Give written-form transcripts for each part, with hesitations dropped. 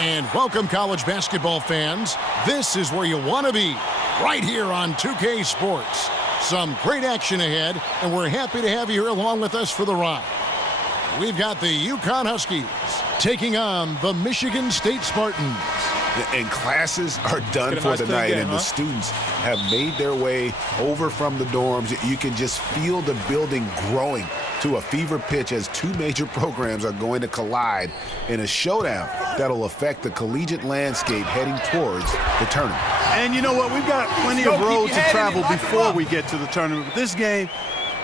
And welcome, college basketball fans. This is where you want to be, right here on 2K Sports. Some great action ahead, and we're happy to have you here along with us for the ride. We've got the UConn Huskies taking on the Michigan State Spartans. And classes are done for the night, and the students have made their way over from the dorms. You can just feel the building growing to a fever pitch as two major programs are going to collide in a showdown that'll affect the collegiate landscape heading towards the tournament. And you know what? We've got plenty of road to travel before we get to the tournament. But this game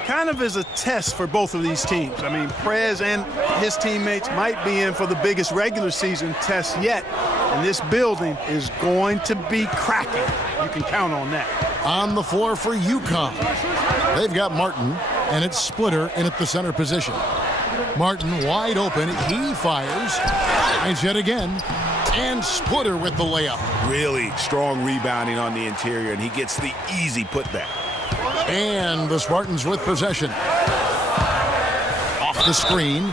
kind of is a test for both of these teams. I mean, Prez and his teammates might be in for the biggest regular season test yet. And this building is going to be cracking. You can count on that. On the floor for UConn, they've got Martin, and it's Splitter in at the center position. Martin wide open. He fires. Finds yet again. And Splitter with the layup. Really strong rebounding on the interior, and he gets the easy putback. And the Spartans with possession. Off the screen.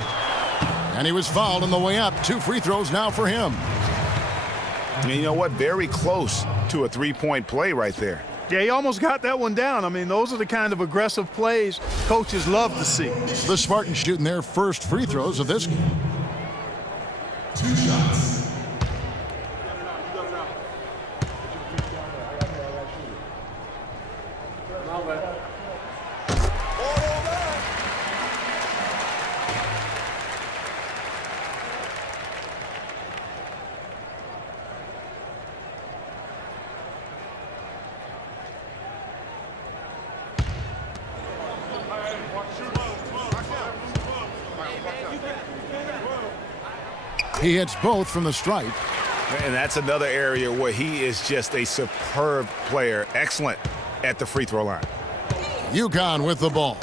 And he was fouled on the way up. 2 free throws now for him. And you know what? Very close to a three-point play right there. Yeah, he almost got that one down. I mean, those are the kind of aggressive plays coaches love to see. The Spartans shooting their first free throws of this game. 2 shots. He hits both from the stripe. And that's another area where he is just a superb player. Excellent at the free throw line. UConn with the ball.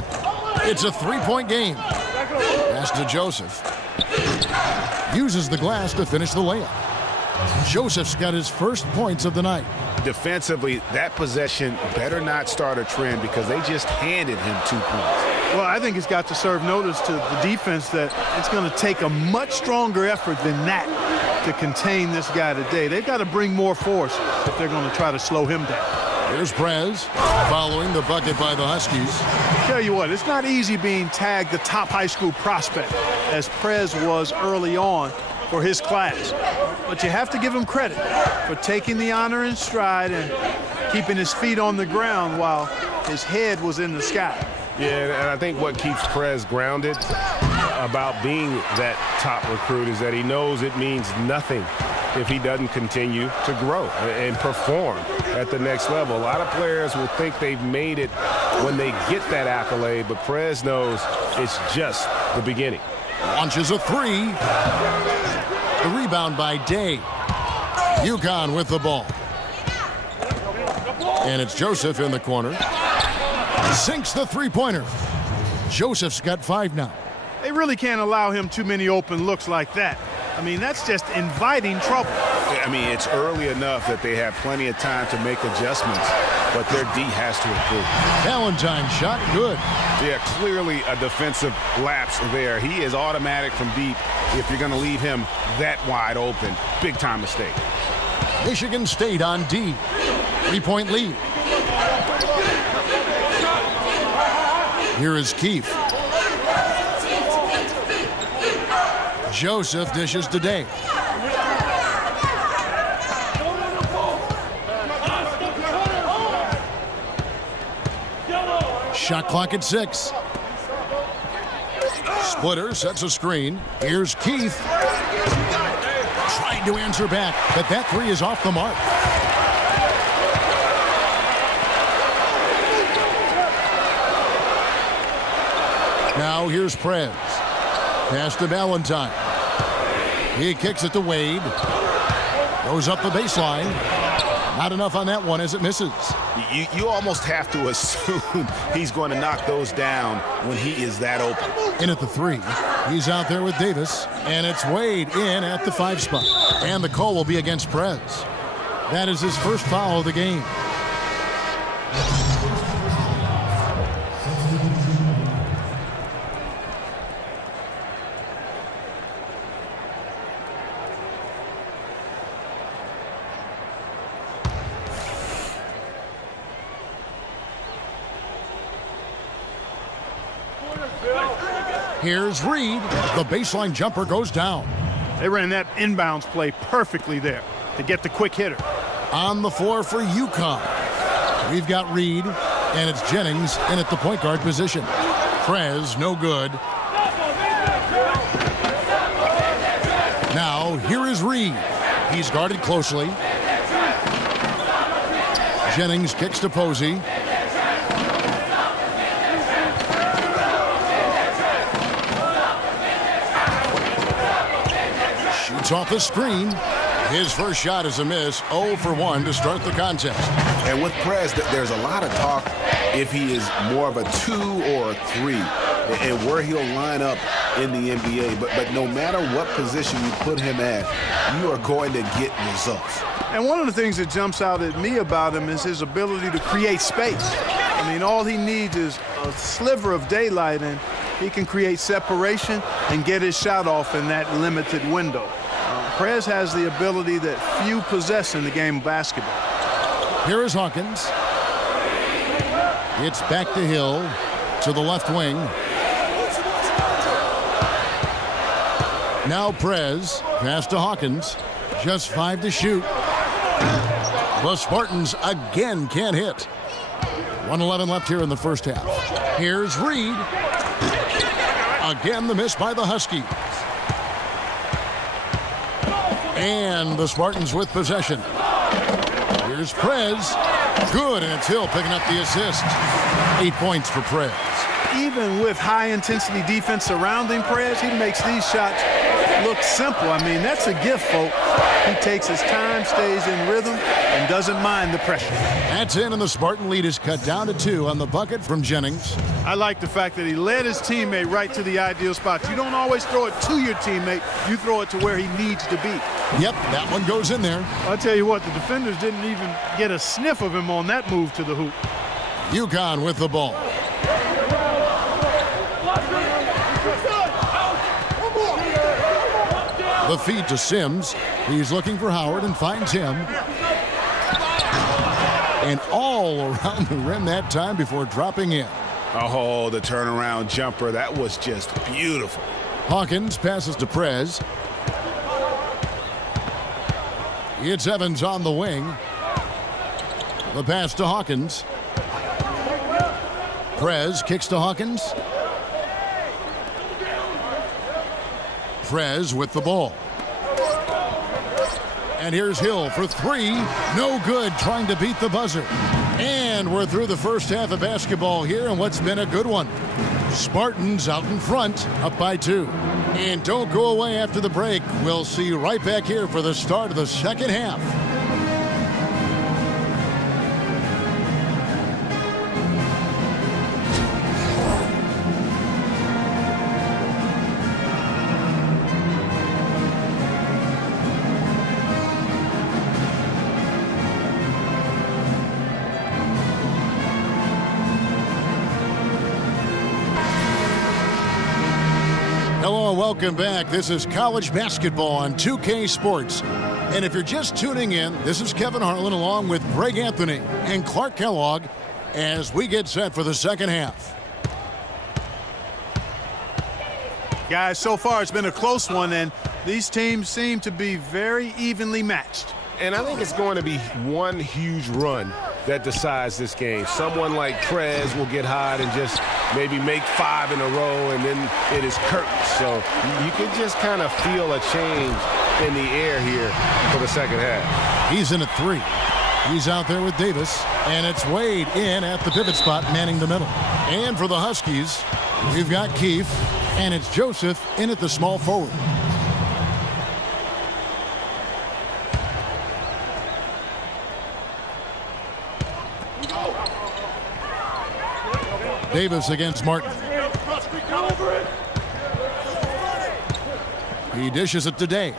It's a 3-point game. Pass to Joseph. Uses the glass to finish the layup. Joseph's got his first points of the night. Defensively, that possession better not start a trend because they just handed him 2 points. Well, I think it's got to serve notice to the defense that it's going to take a much stronger effort than that to contain this guy today. They've got to bring more force if they're going to try to slow him down. Here's Prez following the bucket by the Huskies. Tell you what, it's not easy being tagged the top high school prospect as Prez was early on for his class. But you have to give him credit for taking the honor in stride and keeping his feet on the ground while his head was in the sky. Yeah, and I think what keeps Prez grounded about being that top recruit is that he knows it means nothing if he doesn't continue to grow and perform at the next level. A lot of players will think they've made it when they get that accolade, but Prez knows it's just the beginning. Launches a 3. The rebound by Day. UConn with the ball. And it's Joseph in the corner. Sinks the three-pointer. Joseph's got 5 now. They really can't allow him too many open looks like that. I mean, that's just inviting trouble. I mean, it's early enough that they have plenty of time to make adjustments, but their D has to improve. Valentine's shot, good. Yeah, clearly a defensive lapse there. He is automatic from deep if you're going to leave him that wide open. Big-time mistake. Michigan State on D. 3-point lead. Here is Keefe. Joseph dishes to Day. Shot clock at 6. Splitter sets a screen. Here's Keefe. Trying to answer back, but that 3 is off the mark. Now here's Prez. Pass to Valentine. He kicks it to Wade. Goes up the baseline. Not enough on that one as it misses. You almost have to assume he's going to knock those down when he is that open. In at the 3. He's out there with Davis. And it's Wade in at the 5 spot. And the call will be against Prez. That is his first foul of the game. Here's Reed. The baseline jumper goes down. They ran that inbounds play perfectly there to get the quick hitter. On the floor for UConn, we've got Reed, and it's Jennings in at the point guard position. Prez, no good. Now, here is Reed. He's guarded closely. Jennings kicks to Posey. Shoots off the screen. His first shot is a miss. 0 for 1 to start the contest. And with Prez, there's a lot of talk if he is more of a 2 or a 3 and where he'll line up in the NBA. But no matter what position you put him at, you are going to get results. And one of the things that jumps out at me about him is his ability to create space. I mean, all he needs is a sliver of daylight, and he can create separation and get his shot off in that limited window. Prez has the ability that few possess in the game of basketball. Here is Hawkins. It's back to Hill to the left wing. Now Prez, pass to Hawkins. Just 5 to shoot. The Spartans again can't hit. 1:11 left here in the first half. Here's Reed. Again the miss by the Huskies. And the Spartans with possession. Here's Prez. Good, and it's Hill picking up the assist. 8 points for Prez. Even with high-intensity defense surrounding Prez, he makes these shots look simple. I mean, that's a gift, folks. He takes his time, stays in rhythm, and doesn't mind the pressure. That's in, and the Spartan lead is cut down to 2 on the bucket from Jennings. I like the fact that he led his teammate right to the ideal spot. You don't always throw it to your teammate. You throw it to where he needs to be. Yep, that one goes in there. I'll tell you what, the defenders didn't even get a sniff of him on that move to the hoop. UConn with the ball. The feed to Sims. He's looking for Howard and finds him. And all around the rim that time before dropping in. Oh, the turnaround jumper. That was just beautiful. Hawkins passes to Prez. It's Evans on the wing. The pass to Hawkins. Prez kicks to Hawkins. Prez with the ball. And here's Hill for 3. No good, trying to beat the buzzer. And we're through the first half of basketball here, and what's been a good one. Spartans out in front, up by 2. And don't go away after the break. We'll see you right back here for the start of the second half. Hello and welcome back. This is college basketball on 2K Sports. And if you're just tuning in, this is Kevin Harlan along with Greg Anthony and Clark Kellogg as we get set for the second half. Guys, so far it's been a close one, and these teams seem to be very evenly matched. And I think it's going to be one huge run that decides this game. Someone like Prez will get hot and just maybe make 5 in a row, and then it is curtains. So you can just kind of feel a change in the air here for the second half. He's in at 3. He's out there with Davis, and it's Wade in at the pivot spot, manning the middle. And for the Huskies, we've got Keefe, and it's Joseph in at the small forward. Davis against Martin. He dishes it today.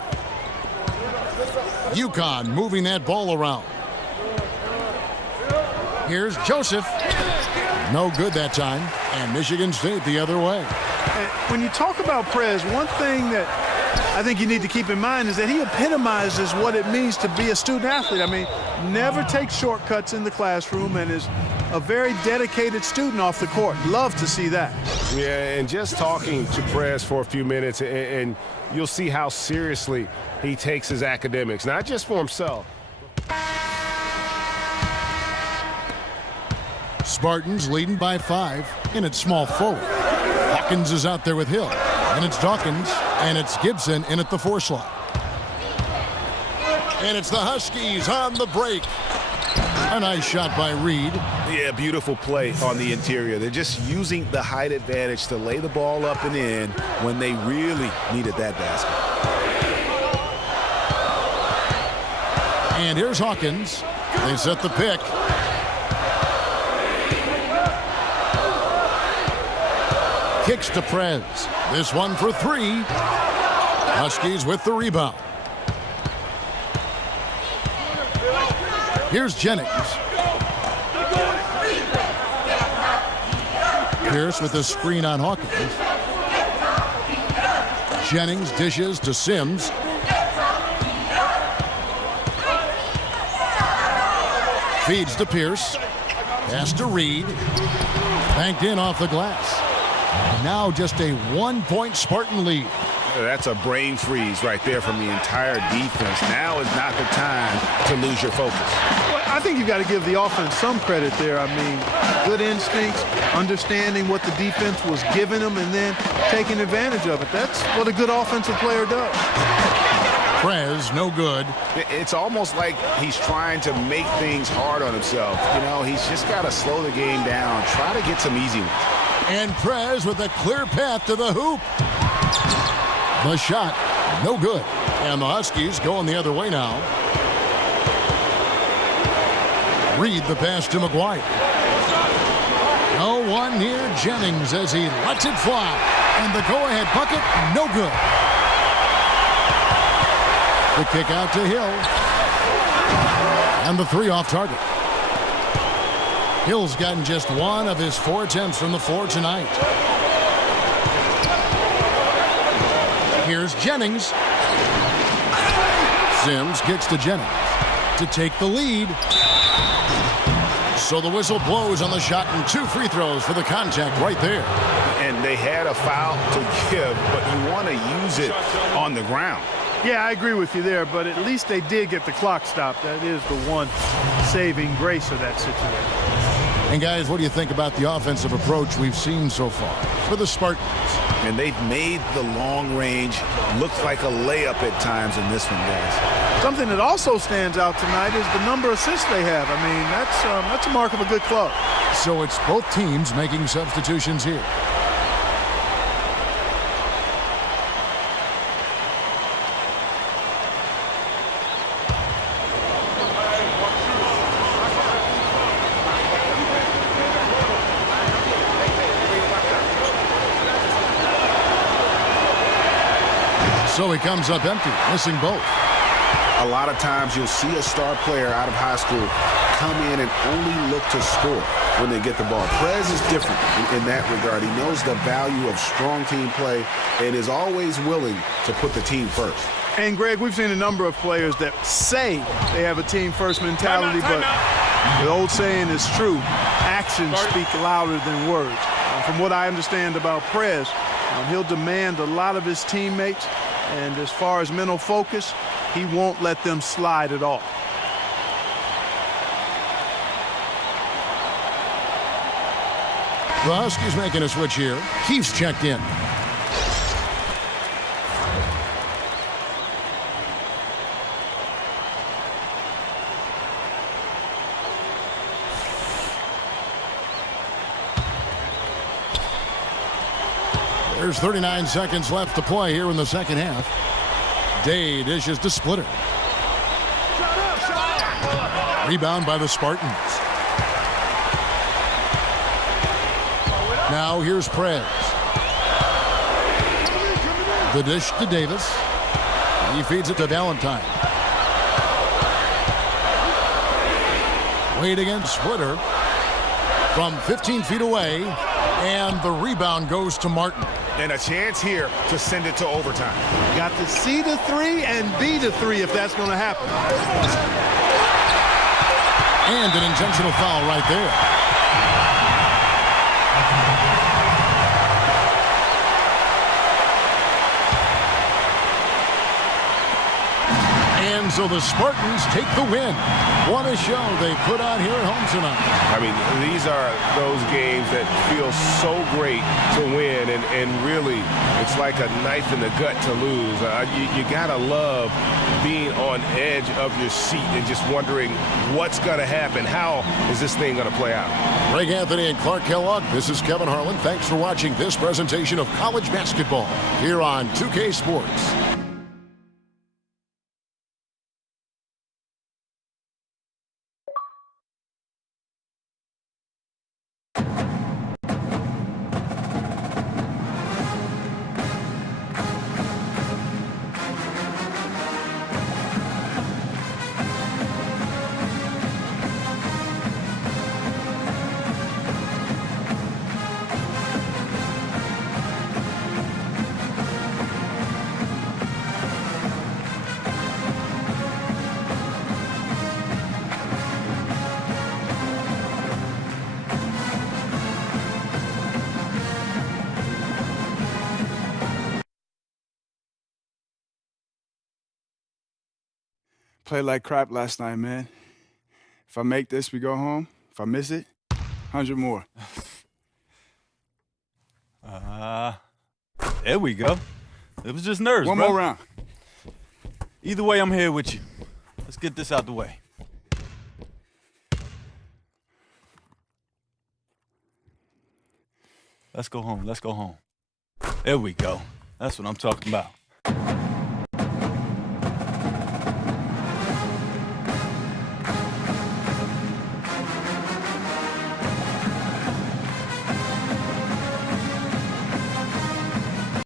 UConn moving that ball around. Here's Joseph. No good that time. And Michigan State the other way. And when you talk about Prez, one thing that I think you need to keep in mind is that he epitomizes what it means to be a student athlete. I mean, never takes shortcuts in the classroom and is a very dedicated student off the court. Love to see that. Yeah, and just talking to Prez for a few minutes, and you'll see how seriously he takes his academics, not just for himself. Spartans leading by 5, and it's small forward. Hawkins is out there with Hill, and it's Dawkins, and it's Gibson in at the 4 slot. And it's the Huskies on the break. A nice shot by Reed. Yeah, beautiful play on the interior. They're just using the height advantage to lay the ball up and in when they really needed that basket. And here's Hawkins. They set the pick. Kicks to Prez. This one for 3. Huskies with the rebound. Here's Jennings. Pierce with a screen on Hawkins. Jennings dishes to Sims. Feeds to Pierce. Pass to Reed. Banked in off the glass. Now just a 1-point Spartan lead. That's a brain freeze right there from the entire defense. Now is not the time to lose your focus. Well, I think you've got to give the offense some credit there. I mean, good instincts, understanding what the defense was giving them, and then taking advantage of it. That's what a good offensive player does. Prez, no good. It's almost like he's trying to make things hard on himself. You know, he's just got to slow the game down, try to get some easy ones. And Prez with a clear path to the hoop. The shot, no good. And the Huskies going the other way now. Reed the pass to McGuire. No one near Jennings as he lets it fly. And the go-ahead bucket, no good. The kick out to Hill. And the 3 off target. Hill's gotten just 1 of his 4 attempts from the floor tonight. Here's Jennings. Sims kicks to Jennings to take the lead. So the whistle blows on the shot and 2 free throws for the contact right there. And they had a foul to give, but you want to use it on the ground. Yeah, I agree with you there, but at least they did get the clock stopped. That is the one saving grace of that situation. And guys, what do you think about the offensive approach we've seen so far for the Spartans? And they've made the long range look like a layup at times in this one, guys. Something that also stands out tonight is the number of assists they have. I mean, that's a mark of a good club. So it's both teams making substitutions here. So he comes up empty, missing both. A lot of times you'll see a star player out of high school come in and only look to score when they get the ball. Prez is different in that regard. He knows the value of strong team play and is always willing to put the team first. And, Greg, we've seen a number of players that say they have a team-first mentality, but the old saying is true. Actions speak louder than words. From what I understand about Prez, he'll demand a lot of his teammates, and as far as mental focus, he won't let them slide at all. The Huskies making a switch here. Keith's checked in. There's 39 seconds left to play here in the second half. Day dishes to Splitter. Rebound by the Spartans. Now here's Prez. The dish to Davis. He feeds it to Valentine. Wade against Splitter from 15 feet away, and the rebound goes to Martin. And a chance here to send it to overtime. Got to see the 3 and be the 3 if that's going to happen. And an intentional foul right there. And so the Spartans take the win. What a show they put on here at home tonight. I mean, these are those games that feel so great to win, and really, it's like a knife in the gut to lose. You gotta love being on edge of your seat and just wondering what's gonna happen. How is this thing gonna play out? Greg Anthony and Clark Kellogg, this is Kevin Harlan. Thanks for watching this presentation of college basketball here on 2K Sports. Played like crap last night, man. If I make this, we go home. If I miss it, 100 more. There we go. It was just nerves, One bro. more round. Either way, I'm here with you. Let's get this out the way. Let's go home. Let's go home. There we go. That's what I'm talking about.